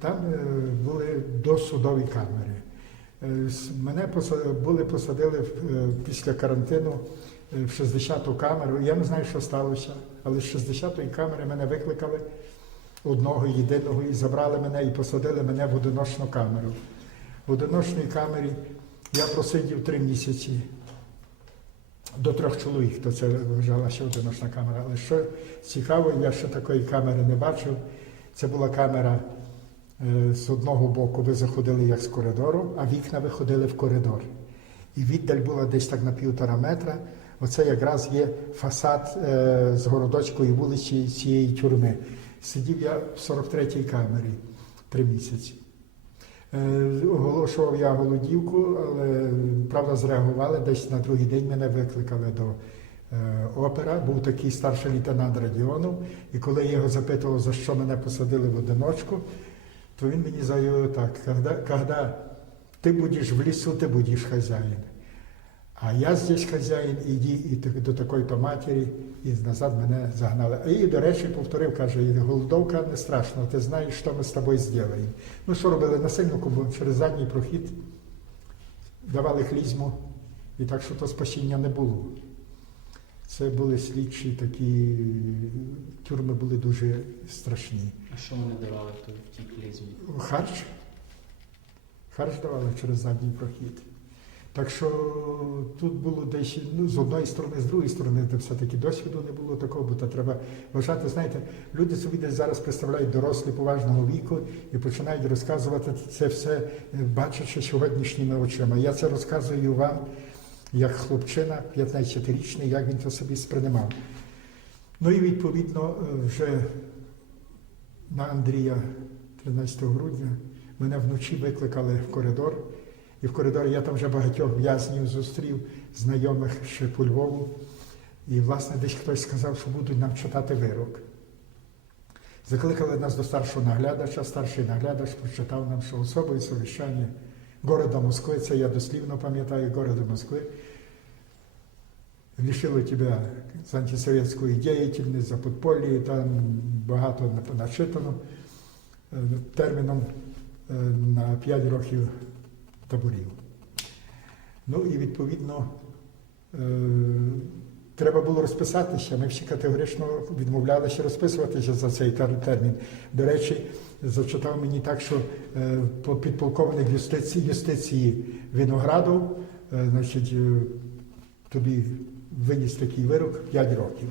Там е, були досудові камери. Е, Мене були посадили е, після карантину в 60-ту камеру. Я не знаю, що сталося, але з 60-ї камери мене викликали одного єдиного і забрали мене і посадили мене в одиночну камеру. В одиночній камері я просидів три місяці. До трьох чоловік, то це вважалася одиночна камера. Але що цікаво, я ще такої камери не бачив. Це була камера з одного боку, ви заходили як з коридору, а вікна виходили в коридор. І віддаль була десь так на півтора метра. Оце якраз є фасад е, з городоцької вулиці цієї тюрми. Сидів я в 43-й камері три місяці. Е, Оголошував я голодівку, але правда зреагували. Десь на другий день мене викликали до е, опера. Був такий старший лейтенант Радіонов. І коли я його запитував, за що мене посадили в одиночку, то він мені заявив так: когда, когда ти будеш в лісу, ти будеш хазяїн. А я здесь хазяїн, іди і до такої-то матері, і назад мене загнали. І, до речі, повторив, каже, голодовка не страшно, ти знаєш, що ми з тобою зробимо. Ну що робили насильнику, бо через задній прохід давали клізму, і так що то спасіння не було. Це були слідчі такі, тюрми були дуже страшні. А що вони давали в в тій клізмі? Харч. Харч давали через задній прохід. Так що тут було десь ну, з одної сторони, з другої сторони, то все-таки досвіду не було такого, бо то треба вважати. Знаєте, люди собі десь зараз представляють дорослі поважного віку і починають розказувати це все, е, бачачи сьогоднішніми очима. Я це розказую вам як хлопчина 15-річний, як він це собі сприймав. Ну і відповідно е, вже на Андрія 13 грудня мене вночі викликали в коридор. І в коридорі я там вже багатьох в'язнів зустрів, знайомих ще по Львову. І, власне, десь хтось сказав, що будуть нам читати вирок. Закликали нас до старшого наглядача. Старший наглядач прочитав нам, що особою совіщання города Москви, це я дослівно пам'ятаю, города Москви, лишило тебе з антисоветської діяльності, за подполье, там багато начитано е, терміном е, на 5 років таборів. Ну і відповідно е, треба було розписатися. Ми всі категорично відмовлялися розписуватися за цей термін. До речі, зачитав мені так, що е, по- підполковник юстиції, юстиції Виноградов, е, значить, е, тобі виніс такий вирок 5 років.